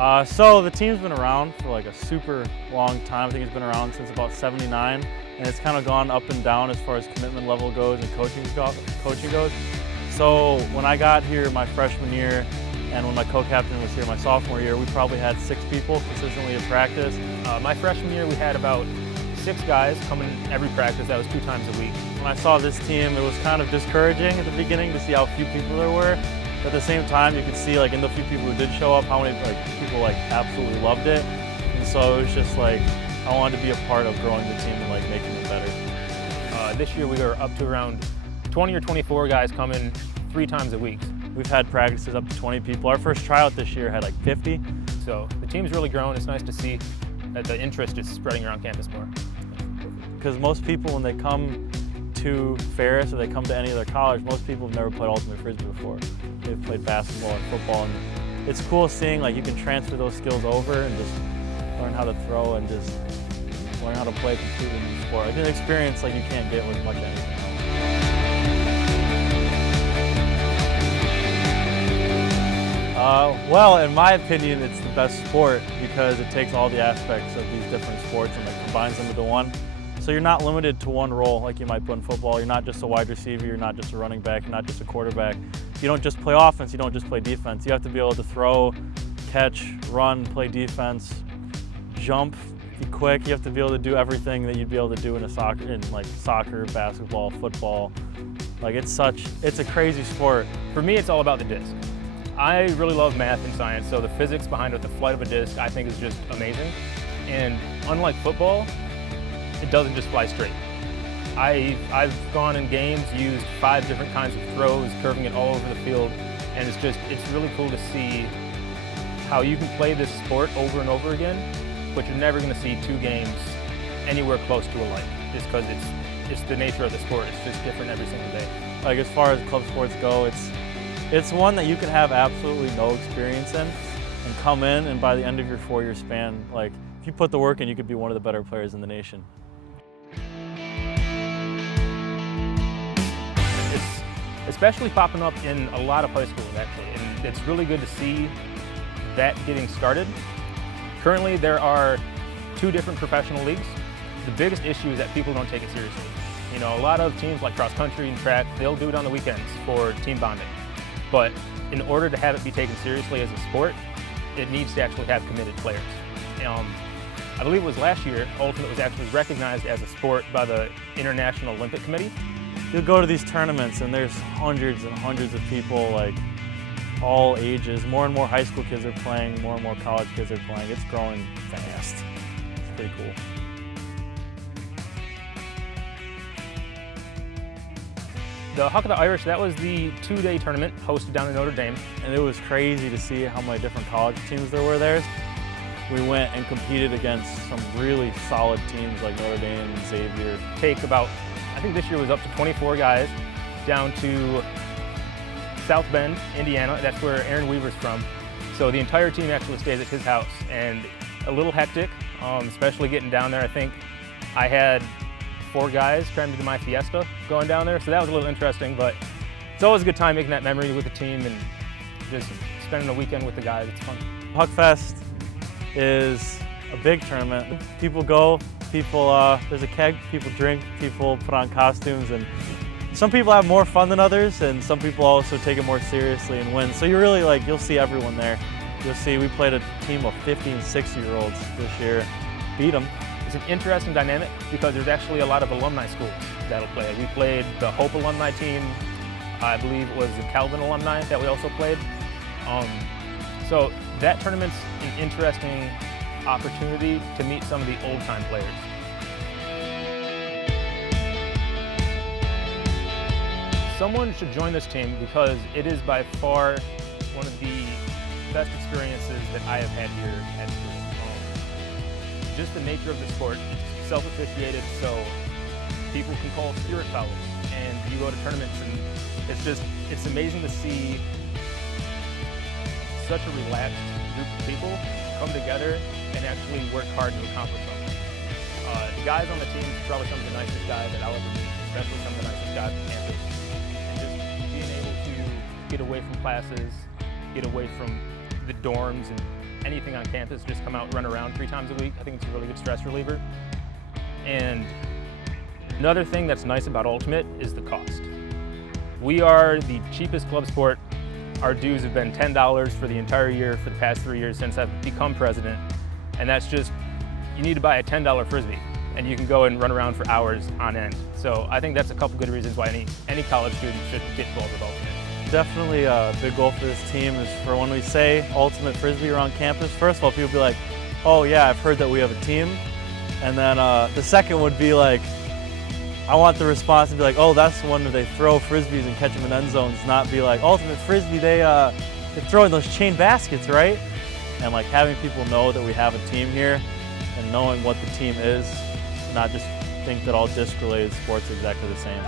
So the team's been around for like a super long time. I think it's been around since about '79, and it's kind of gone up and down as far as commitment level goes and coaching goes. So when I got here my freshman year, and when my co-captain was here my sophomore year, we probably had 6 people consistently at practice. My freshman year, we had about 6 guys coming every practice. That was 2 times a week. When I saw this team, it was kind of discouraging at the beginning to see how few people there were. But at the same time, you could see like in the few people who did show up, how many people absolutely loved it. And so it was just like, I wanted to be a part of growing the team and like making it better. This year we were up to around 20 or 24 guys coming 3 times a week. We've had practices up to 20 people. Our first tryout this year had like 50. So the team's really grown. It's nice to see that the interest is spreading around campus more. Because most people, when they come to Ferris or they come to any other college, most people have never played ultimate frisbee before. They've played basketball and football, and it's cool seeing like you can transfer those skills over and just learn how to throw and just learn how to play a completely new sport. Like an experience like you can't get with much anything else. Well, in my opinion, it's the best sport because it takes all the aspects of these different sports and like combines them into one. So you're not limited to one role like you might put in football. You're not just a wide receiver, you're not just a running back, you're not just a quarterback. You don't just play offense, you don't just play defense. You have to be able to throw, catch, run, play defense, jump, be quick. You have to be able to do everything that you'd be able to do in soccer, basketball, football. Like it's a crazy sport. For me, it's all about the disc. I really love math and science, so the physics behind the flight of a disc I think is just amazing. And unlike football, it doesn't just fly straight. I've gone in games, used 5 different kinds of throws, curving it all over the field, and it's really cool to see how you can play this sport over and over again, but you're never going to see 2 games anywhere close to alike, just because it's the nature of the sport. It's just different every single day. Like as far as club sports go, it's one that you can have absolutely no experience in and come in, and by the end of your 4-year span, like if you put the work in, you could be one of the better players in the nation. It's especially popping up in a lot of high schools actually, and it's really good to see that getting started. Currently there are 2 different professional leagues. The biggest issue is that people don't take it seriously. You know, a lot of teams like cross country and track, they'll do it on the weekends for team bonding. But in order to have it be taken seriously as a sport, it needs to actually have committed players. I believe it was last year, Ultimate was actually recognized as a sport by the International Olympic Committee. You'll go to these tournaments and there's hundreds and hundreds of people, like all ages. More and more high school kids are playing, more and more college kids are playing. It's growing fast. It's pretty cool. The Huck of the Irish, that was the 2-day tournament hosted down in Notre Dame. And it was crazy to see how many different college teams there were there. We went and competed against some really solid teams like Notre Dame and Xavier. Take about, I think this year was up to 24 guys down to South Bend, Indiana. That's where Aaron Weaver's from. So the entire team actually stays at his house, and a little hectic, especially getting down there. I think I had 4 guys trying to do my Fiesta going down there, so that was a little interesting, but it's always a good time making that memory with the team and just spending a weekend with the guys. It's fun. Huckfest is a big tournament. People go, there's a keg, people drink, people put on costumes, and some people have more fun than others, and some people also take it more seriously and win. So you're really you'll see everyone there. You'll see, we played a team of 50 and 60-year-olds this year, beat them. It's an interesting dynamic because there's actually a lot of alumni schools that'll play. We played the Hope alumni team. I believe it was the Calvin alumni that we also played. So that tournament's an interesting opportunity to meet some of the old-time players. Someone should join this team because it is by far one of the best experiences that I have had here at school. Just the nature of the sport, it's self-officiated, so people can call spirit fouls, and you go to tournaments, and it's amazing to see such a relaxed group of people come together and actually work hard to accomplish something. The guys on the team are probably some of the nicest guys that I'll ever meet, especially some of the nicest guys on campus. And just being able to get away from classes, get away from the dorms, and anything on campus, just come out and run around 3 times a week. I think it's a really good stress reliever. And another thing that's nice about Ultimate is the cost. We are the cheapest club sport. Our dues have been $10 for the entire year for the past 3 years since I've become president. And that's just, you need to buy a $10 Frisbee and you can go and run around for hours on end. So I think that's a couple good reasons why any college student should get involved with Ultimate. Definitely a big goal for this team is for when we say Ultimate Frisbee around campus, first of all, people be like, oh yeah, I've heard that we have a team. And then the second would be like, I want the response to be like, oh, that's the one where they throw Frisbees and catch them in end zones, not be like, Ultimate Frisbee, they're throwing those chain baskets, right? And like having people know that we have a team here and knowing what the team is, not just think that all disc-related sports are exactly the same.